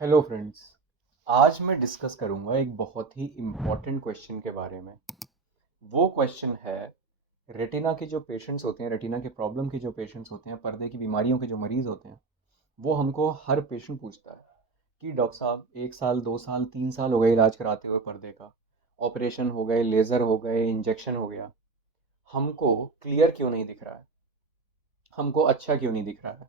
Hello friends. आज मैं discuss करूंगा एक बहुत ही इम्पोर्टेंट क्वेश्चन के बारे में। वो क्वेश्चन है, रेटिना के जो पेशेंट्स होते हैं, रेटिना के प्रॉब्लम के जो पेशेंट्स होते हैं, पर्दे की बीमारियों के जो मरीज़ होते हैं, वो हमको हर पेशेंट पूछता है कि डॉक्टर साहब 1 साल 2 साल 3 साल हो गए इलाज कराते हुए पर्दे का, ऑपरेशन हो गए, लेज़र हो गए, इंजेक्शन हो गया, हमको क्लियर क्यों नहीं दिख रहा है, हमको अच्छा क्यों नहीं दिख रहा है।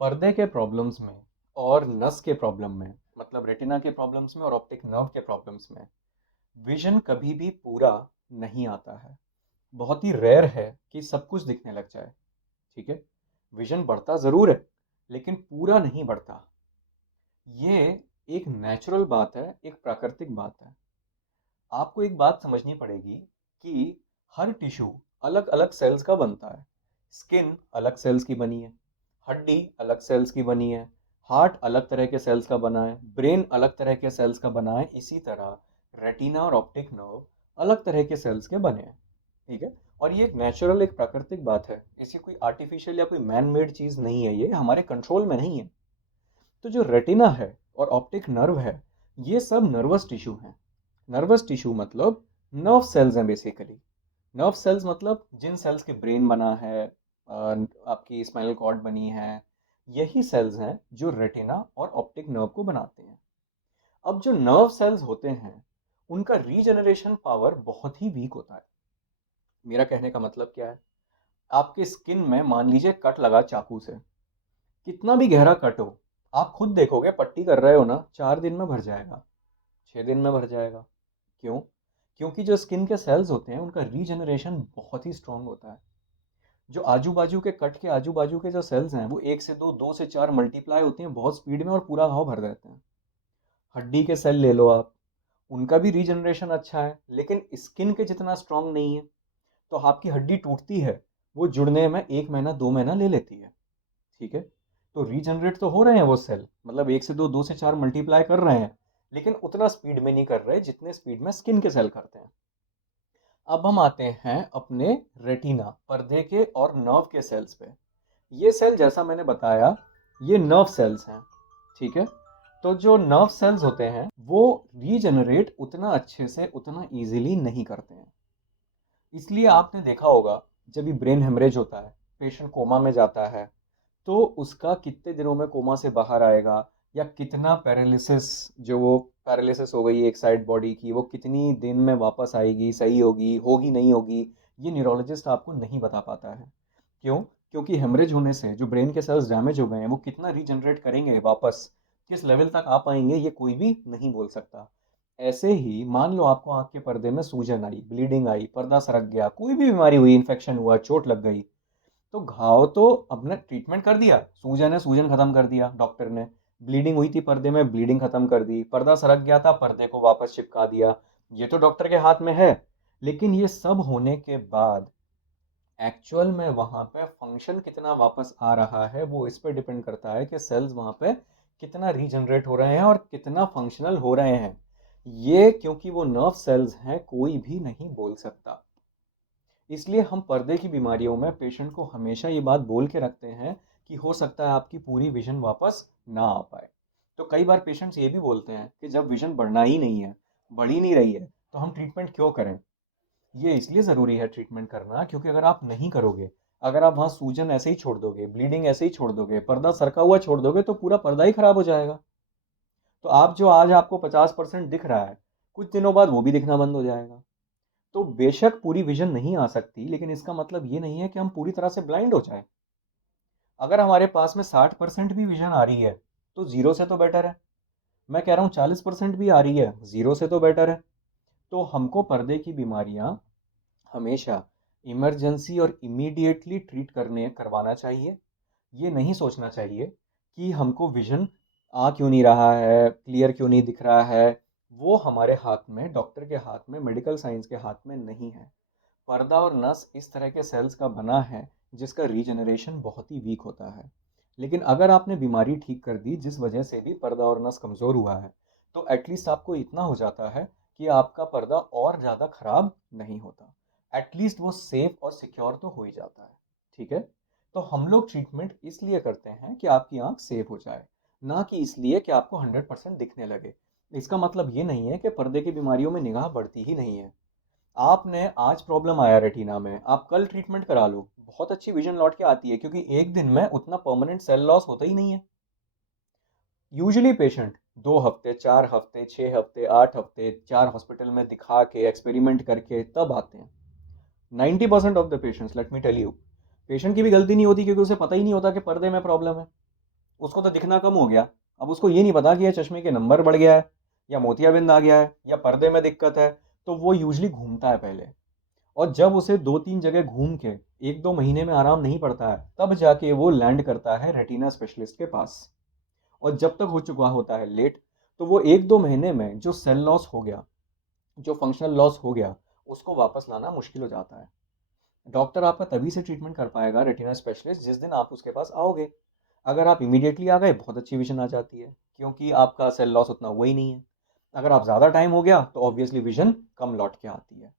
पर्दे के प्रॉब्लम्स में और नस के प्रॉब्लम में, मतलब रेटिना के प्रॉब्लम्स में और ऑप्टिक नर्व के प्रॉब्लम्स में विजन कभी भी पूरा नहीं आता है। बहुत ही रेयर है कि सब कुछ दिखने लग जाए। ठीक है, विजन बढ़ता ज़रूर है लेकिन पूरा नहीं बढ़ता। ये एक नेचुरल बात है, एक प्राकृतिक बात है। आपको एक बात समझनी पड़ेगी कि हर टिश्यू अलग अलग सेल्स का बनता है। स्किन अलग सेल्स की बनी है, हड्डी अलग सेल्स की बनी है, हार्ट अलग तरह के सेल्स का बना है, ब्रेन अलग तरह के सेल्स का बना है। इसी तरह रेटिना और ऑप्टिक नर्व अलग तरह के सेल्स के बने हैं। ठीक है, और ये एक नेचुरल, एक प्राकृतिक बात है। इसे कोई आर्टिफिशियल या कोई मैन मेड चीज़ नहीं है, ये हमारे कंट्रोल में नहीं है। तो जो रेटिना है और ऑप्टिक नर्व है, ये सब नर्वस टिश्यू हैं। नर्वस टिश्यू मतलब नर्व सेल्स हैं बेसिकली। नर्व सेल्स मतलब जिन सेल्स के ब्रेन बना है, आपकी स्पाइनल कॉर्ड बनी है, यही सेल्स हैं जो रेटिना और ऑप्टिक नर्व को बनाते हैं। अब जो नर्व सेल्स होते हैं, उनका रीजनरेशन पावर बहुत ही वीक होता है। मेरा कहने का मतलब क्या है, आपके स्किन में मान लीजिए कट लगा चाकू से, कितना भी गहरा कट हो, आप खुद देखोगे पट्टी कर रहे हो ना, 4 दिन में भर जाएगा, 6 दिन में भर जाएगा। क्यों? क्योंकि जो स्किन के सेल्स होते हैं उनका रीजनरेशन बहुत ही स्ट्रांग होता है। जो आजू बाजू के कट के आजू बाजू के जो सेल्स हैं वो 1 से 2, 2 से 4 मल्टीप्लाई होते हैं बहुत स्पीड में और पूरा घाव भर देते हैं। हड्डी के सेल ले लो आप, उनका भी रीजनरेशन अच्छा है लेकिन स्किन के जितना स्ट्रांग नहीं है। तो आपकी हड्डी टूटती है, वो जुड़ने में 1 महीना 2 महीना ले लेती है। ठीक है, तो रीजनरेट तो हो रहे हैं वो सेल, मतलब 1 से 2, 2 से 4 मल्टीप्लाई कर रहे हैं, लेकिन उतना स्पीड में नहीं कर रहे जितने स्पीड में स्किन के सेल करते हैं। अब हम आते हैं अपने रेटिना, पर्दे के और नर्व के सेल्स पे। ये सेल जैसा मैंने बताया, ये नर्व सेल्स हैं। ठीक है, तो जो नर्व सेल्स होते हैं वो रीजनरेट उतना अच्छे से, उतना इजीली नहीं करते हैं। इसलिए आपने देखा होगा, जब भी ब्रेन हेमरेज होता है, पेशेंट कोमा में जाता है, तो उसका कितने दिनों में कोमा से बाहर आएगा, या कितना पैरालिसिस, जो वो पैरालिसिस हो गई एक साइड बॉडी की, वो कितनी दिन में वापस आएगी, सही होगी होगी नहीं होगी, ये न्यूरोलॉजिस्ट आपको नहीं बता पाता है। क्यों? क्योंकि हेमरेज होने से जो ब्रेन के सेल्स डैमेज हो गए हैं वो कितना रीजनरेट करेंगे वापस, किस लेवल तक आ पाएंगे, ये कोई भी नहीं बोल सकता। ऐसे ही मान लो आपको आंख के पर्दे में सूजन आई, ब्लीडिंग आई, पर्दा सरक गया, कोई भी बीमारी हुई, इन्फेक्शन हुआ, चोट लग गई, तो घाव तो अपने ट्रीटमेंट कर दिया, सूजन है सूजन खत्म कर दिया डॉक्टर ने, ब्लीडिंग हुई थी पर्दे में, ब्लीडिंग खत्म कर दी, पर्दा सरक गया था, पर्दे को वापस चिपका दिया, ये तो डॉक्टर के हाथ में है। लेकिन ये सब होने के बाद एक्चुअल में वहां पे फंक्शन कितना वापस आ रहा है, वो इस पे डिपेंड करता है कि सेल्स वहां पे कितना रीजनरेट हो रहे हैं और कितना फंक्शनल हो रहे हैं। ये क्योंकि वो नर्व सेल्स हैं, कोई भी नहीं बोल सकता। इसलिए हम पर्दे की बीमारियों में पेशेंट को हमेशा ये बात बोल के रखते हैं कि हो सकता है आपकी पूरी विजन वापस ना आ पाए। तो कई बार पेशेंट्स ये भी बोलते हैं कि जब विजन बढ़ना ही नहीं है, बढ़ ही नहीं रही है, तो हम ट्रीटमेंट क्यों करें। ये इसलिए ज़रूरी है ट्रीटमेंट करना, क्योंकि अगर आप नहीं करोगे, अगर आप वहाँ सूजन ऐसे ही छोड़ दोगे, ब्लीडिंग ऐसे ही छोड़ दोगे, पर्दा सरका हुआ छोड़ दोगे, तो पूरा पर्दा ही खराब हो जाएगा। तो आप जो आज आपको 50% दिख रहा है, कुछ दिनों बाद वो भी दिखना बंद हो जाएगा। तो बेशक पूरी विजन नहीं आ सकती, लेकिन इसका मतलब ये नहीं है कि हम पूरी तरह से ब्लाइंड हो जाए। अगर हमारे पास में 60% भी विजन आ रही है तो जीरो से तो बेटर है। मैं कह रहा हूँ 40% भी आ रही है, जीरो से तो बेटर है। तो हमको पर्दे की बीमारियां हमेशा इमरजेंसी और इमीडिएटली ट्रीट करने करवाना चाहिए। ये नहीं सोचना चाहिए कि हमको विजन आ क्यों नहीं रहा है, क्लियर क्यों नहीं दिख रहा है। वो हमारे हाथ में, डॉक्टर के हाथ में, मेडिकल साइंस के हाथ में नहीं है। पर्दा और नस इस तरह के सेल्स का बना है जिसका रीजनरेशन बहुत ही वीक होता है। लेकिन अगर आपने बीमारी ठीक कर दी जिस वजह से भी पर्दा और नस कमज़ोर हुआ है, तो एटलीस्ट आपको इतना हो जाता है कि आपका पर्दा और ज़्यादा खराब नहीं होता। एटलीस्ट वो सेफ और सिक्योर तो हो ही जाता है। ठीक है, तो हम लोग ट्रीटमेंट इसलिए करते हैं कि आपकी आंख सेफ हो जाए, ना कि इसलिए कि आपको 100% दिखने लगे। इसका मतलब ये नहीं है कि पर्दे की बीमारियों में निगाह बढ़ती ही नहीं है। आपने आज प्रॉब्लम आया रेटिना में, आप कल ट्रीटमेंट करा लो, बहुत अच्छी विजन लौट के आती है, क्योंकि एक दिन में उतना परमानेंट सेल लॉस होता ही नहीं है। यूजुअली पेशेंट 2 हफ्ते, 4 हफ्ते, 6 हफ्ते, 8 हफ्ते, 4 हॉस्पिटल में दिखा के एक्सपेरिमेंट करके तब आते हैं। 90% of the patients, let me tell you, patient की भी गलती नहीं होती, क्योंकि उसे पता ही नहीं होता कि पर्दे में प्रॉब्लम है। उसको तो दिखना कम हो गया, अब उसको ये नहीं पता कि यह चश्मे के नंबर बढ़ गया है, या मोतियाबिंद आ गया है, या पर्दे में दिक्कत है। तो वो यूजली घूमता है पहले, और जब उसे 2-3 जगह घूम के 1-2 महीने में आराम नहीं पड़ता है, तब जाके वो लैंड करता है रेटिना स्पेशलिस्ट के पास। और जब तक हो चुका होता है लेट, तो वो 1-2 महीने में जो सेल लॉस हो गया, जो फंक्शनल लॉस हो गया, उसको वापस लाना मुश्किल हो जाता है। डॉक्टर आपका तभी से ट्रीटमेंट कर पाएगा, रेटिना स्पेशलिस्ट, जिस दिन आप उसके पास आओगे। अगर आप इमीडिएटली आ गए, बहुत अच्छी विजन आ जाती है, क्योंकि आपका सेल लॉस उतना हुआ ही नहीं है। अगर आप ज़्यादा टाइम हो गया, तो ऑब्वियसली विजन कम लौट के आती है।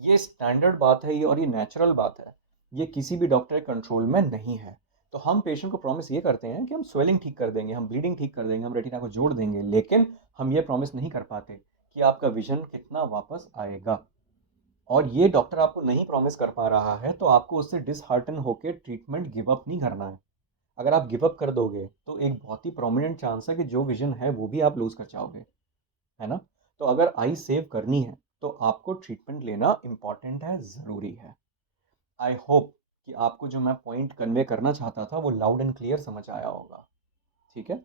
ये स्टैंडर्ड बात है, ये, और ये नेचुरल बात है। ये किसी भी डॉक्टर के कंट्रोल में नहीं है। तो हम पेशेंट को प्रॉमिस ये करते हैं कि हम स्वेलिंग ठीक कर देंगे, हम ब्लीडिंग ठीक कर देंगे, हम रेटिना को जोड़ देंगे, लेकिन हम ये प्रॉमिस नहीं कर पाते कि आपका विजन कितना वापस आएगा। और ये डॉक्टर आपको नहीं प्रॉमिस कर पा रहा है, तो आपको उससे डिसहार्टन होकर ट्रीटमेंट गिव अप नहीं करना है। अगर आप गिव अप कर दोगे, तो एक बहुत ही प्रोमिनेंट चांस है कि जो विजन है वो भी आप लूज कर जाओगे, है ना। तो अगर आई सेव करनी है, तो आपको ट्रीटमेंट लेना इंपॉर्टेंट है, ज़रूरी है। आई होप कि आपको जो मैं पॉइंट कन्वे करना चाहता था वो लाउड एंड क्लियर समझ आया होगा। ठीक है।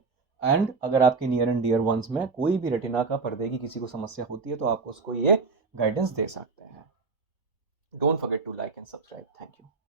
एंड अगर आपके नियर एंड डियर वंस में कोई भी रेटिना का पर्दे की किसी को समस्या होती है, तो आप उसको ये गाइडेंस दे सकते हैं। Don't forget to like and subscribe. Thank you.